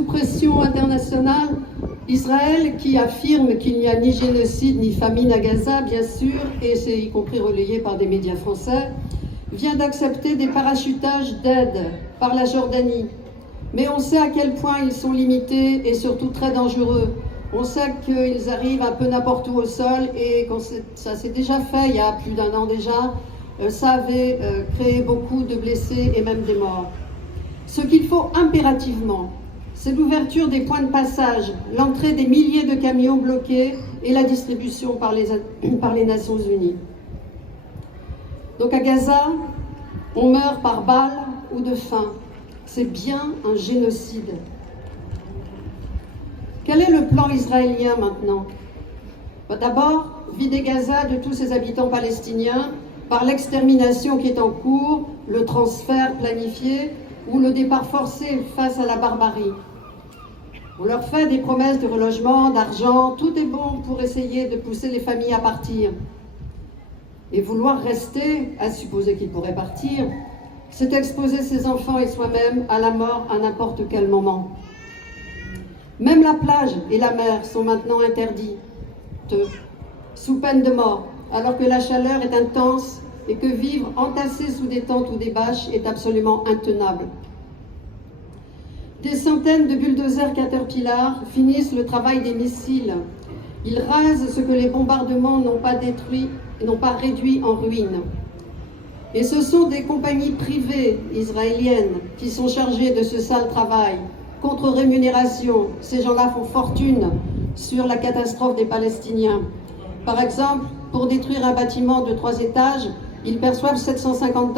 sous pression internationale, Israël, qui affirme qu'il n'y a ni génocide ni famine à Gaza, bien sûr, et c'est y compris relayé par des médias français, vient d'accepter des parachutages d'aide par la Jordanie. Mais on sait à quel point ils sont limités et surtout très dangereux. On sait qu'ils arrivent un peu n'importe où au sol et ça s'est déjà fait il y a plus d'1 an déjà. Ça avait créé beaucoup de blessés et même des morts. Ce qu'il faut impérativement, c'est l'ouverture des points de passage, l'entrée des milliers de camions bloqués et la distribution par les Nations Unies. Donc à Gaza, on meurt par balle ou de faim. C'est bien un génocide. Quel est le plan israélien maintenant? D'abord, vider Gaza de tous ses habitants palestiniens par l'extermination qui est en cours, le transfert planifié ou le départ forcé face à la barbarie. On leur fait des promesses de relogement, d'argent, tout est bon pour essayer de pousser les familles à partir. Et vouloir rester, à supposer qu'ils pourraient partir, c'est exposer ses enfants et soi-même à la mort à n'importe quel moment. Même la plage et la mer sont maintenant interdites, sous peine de mort, alors que la chaleur est intense et que vivre entassé sous des tentes ou des bâches est absolument intenable. Des centaines de bulldozers Caterpillar finissent le travail des missiles. Ils rasent ce que les bombardements n'ont pas détruit et n'ont pas réduit en ruines. Et ce sont des compagnies privées israéliennes qui sont chargées de ce sale travail. Contre rémunération, ces gens-là font fortune sur la catastrophe des Palestiniens. Par exemple, pour détruire un bâtiment de 3 étages, ils perçoivent $750,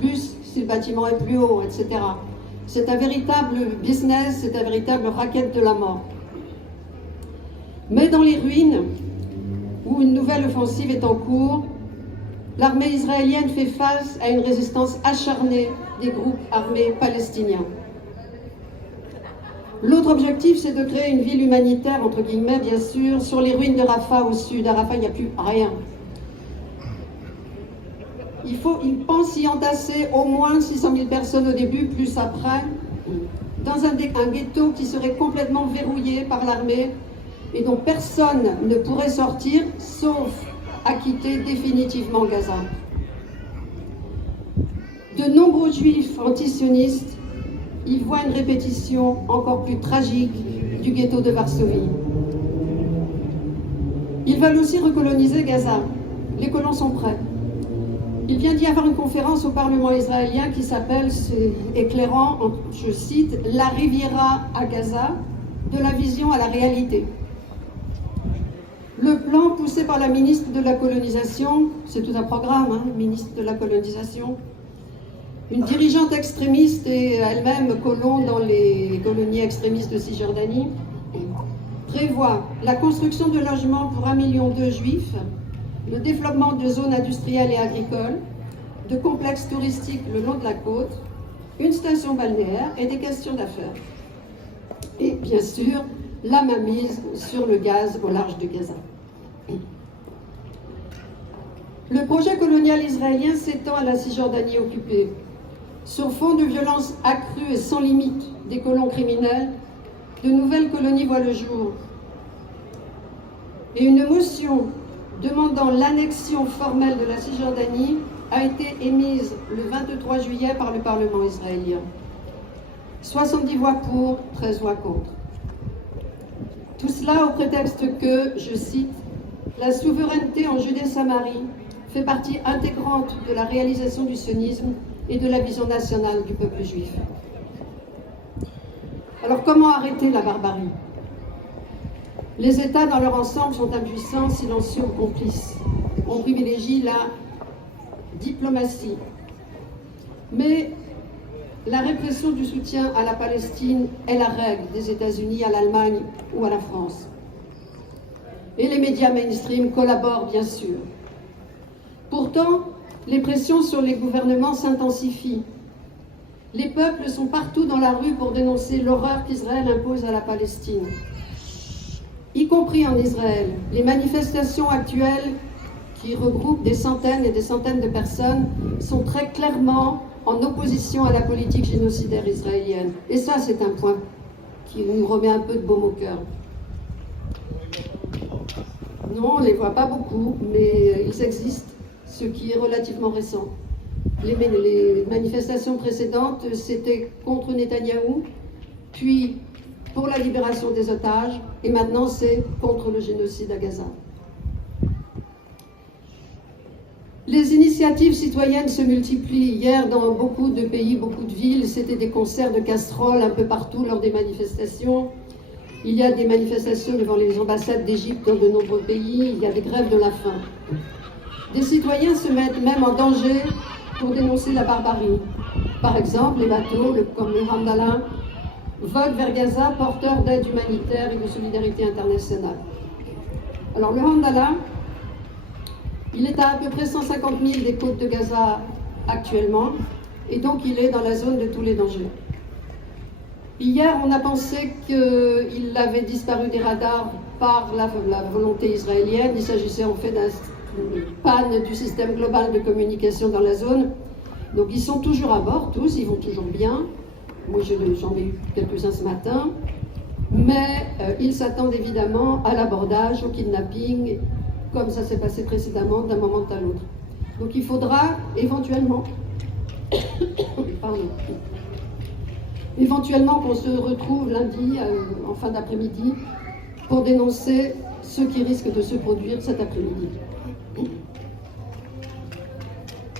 plus si le bâtiment est plus haut, etc. C'est un véritable business, c'est un véritable racket de la mort. Mais dans les ruines, où une nouvelle offensive est en cours, l'armée israélienne fait face à une résistance acharnée des groupes armés palestiniens. L'autre objectif, c'est de créer une ville humanitaire, entre guillemets, bien sûr, sur les ruines de Rafah au sud. À Rafah, il n'y a plus rien. Ils pensent y entasser au moins 600 000 personnes au début, plus après, dans un ghetto qui serait complètement verrouillé par l'armée et dont personne ne pourrait sortir, sauf à quitter définitivement Gaza. De nombreux juifs antisionistes y voient une répétition encore plus tragique du ghetto de Varsovie. Ils veulent aussi recoloniser Gaza. Les colons sont prêts. Il vient d'y avoir une conférence au Parlement israélien qui s'appelle, c'est éclairant, je cite, « La Riviera à Gaza, de la vision à la réalité ». Le plan poussé par la ministre de la colonisation, c'est tout un programme, hein, ministre de la colonisation, une dirigeante extrémiste et elle-même colon dans les colonies extrémistes de Cisjordanie, prévoit la construction de logements pour 1,2 million de juifs, le développement de zones industrielles et agricoles, de complexes touristiques le long de la côte, une station balnéaire et des questions d'affaires. Et bien sûr, la mainmise sur le gaz au large de Gaza. Le projet colonial israélien s'étend à la Cisjordanie occupée. Sur fond de violences accrues et sans limite des colons criminels, de nouvelles colonies voient le jour. Et une motion demandant l'annexion formelle de la Cisjordanie a été émise le 23 juillet par le Parlement israélien. 70 voix pour, 13 voix contre. Tout cela au prétexte que, je cite, « la souveraineté en Judée-Samarie fait partie intégrante de la réalisation du sionisme et de la vision nationale du peuple juif. » Alors comment arrêter la barbarie? Les États dans leur ensemble sont impuissants, silencieux ou complices. On privilégie la diplomatie. Mais la répression du soutien à la Palestine est la règle des États-Unis à l'Allemagne ou à la France. Et les médias mainstream collaborent bien sûr. Pourtant, les pressions sur les gouvernements s'intensifient. Les peuples sont partout dans la rue pour dénoncer l'horreur qu'Israël impose à la Palestine. Y compris en Israël, les manifestations actuelles qui regroupent des centaines et des centaines de personnes sont très clairement en opposition à la politique génocidaire israélienne. Et ça, c'est un point qui nous remet un peu de baume au cœur. Non, on ne les voit pas beaucoup, mais ils existent, ce qui est relativement récent. Les manifestations précédentes, c'était contre Netanyahou, puis pour la libération des otages, et maintenant c'est contre le génocide à Gaza. Les initiatives citoyennes se multiplient. Hier, dans beaucoup de pays, beaucoup de villes, c'était des concerts de casseroles un peu partout lors des manifestations. Il y a des manifestations devant les ambassades d'Égypte dans de nombreux pays. Il y a des grèves de la faim. Des citoyens se mettent même en danger pour dénoncer la barbarie. Par exemple, les bateaux, comme le Hamdallah, voguent vers Gaza, porteurs d'aide humanitaire et de solidarité internationale. Alors le Hamdallah, il est à peu près 150 000 des côtes de Gaza actuellement, et donc il est dans la zone de tous les dangers. Hier, on a pensé qu'il avait disparu des radars par la volonté israélienne. Il s'agissait en fait d'une panne du système global de communication dans la zone. Donc ils sont toujours à bord, tous, ils vont toujours bien. Moi, j'en ai eu quelques-uns ce matin. Mais ils s'attendent évidemment à l'abordage, au kidnapping, comme ça s'est passé précédemment d'un moment à l'autre. Donc il faudra éventuellement, éventuellement qu'on se retrouve lundi en fin d'après-midi pour dénoncer ce qui risque de se produire cet après-midi.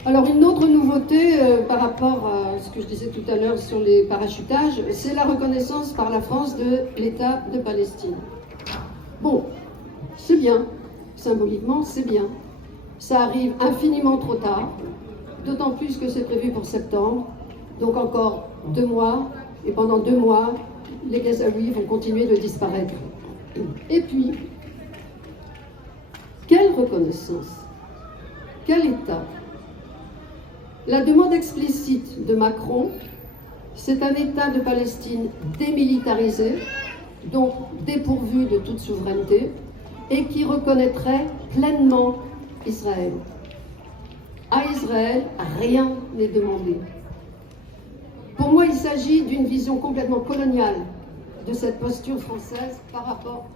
Alors une autre nouveauté par rapport à ce que je disais tout à l'heure sur les parachutages, c'est la reconnaissance par la France de l'État de Palestine. Bon, c'est bien, symboliquement c'est bien. Ça arrive infiniment trop tard, d'autant plus que c'est prévu pour septembre, donc encore 2 mois, et pendant 2 mois, les Gazaouis vont continuer de disparaître. Et puis, quelle reconnaissance? Quel État? La demande explicite de Macron, c'est un État de Palestine démilitarisé, donc dépourvu de toute souveraineté, et qui reconnaîtrait pleinement Israël. À Israël, rien n'est demandé. Pour moi, il s'agit d'une vision complètement coloniale de cette posture française par rapport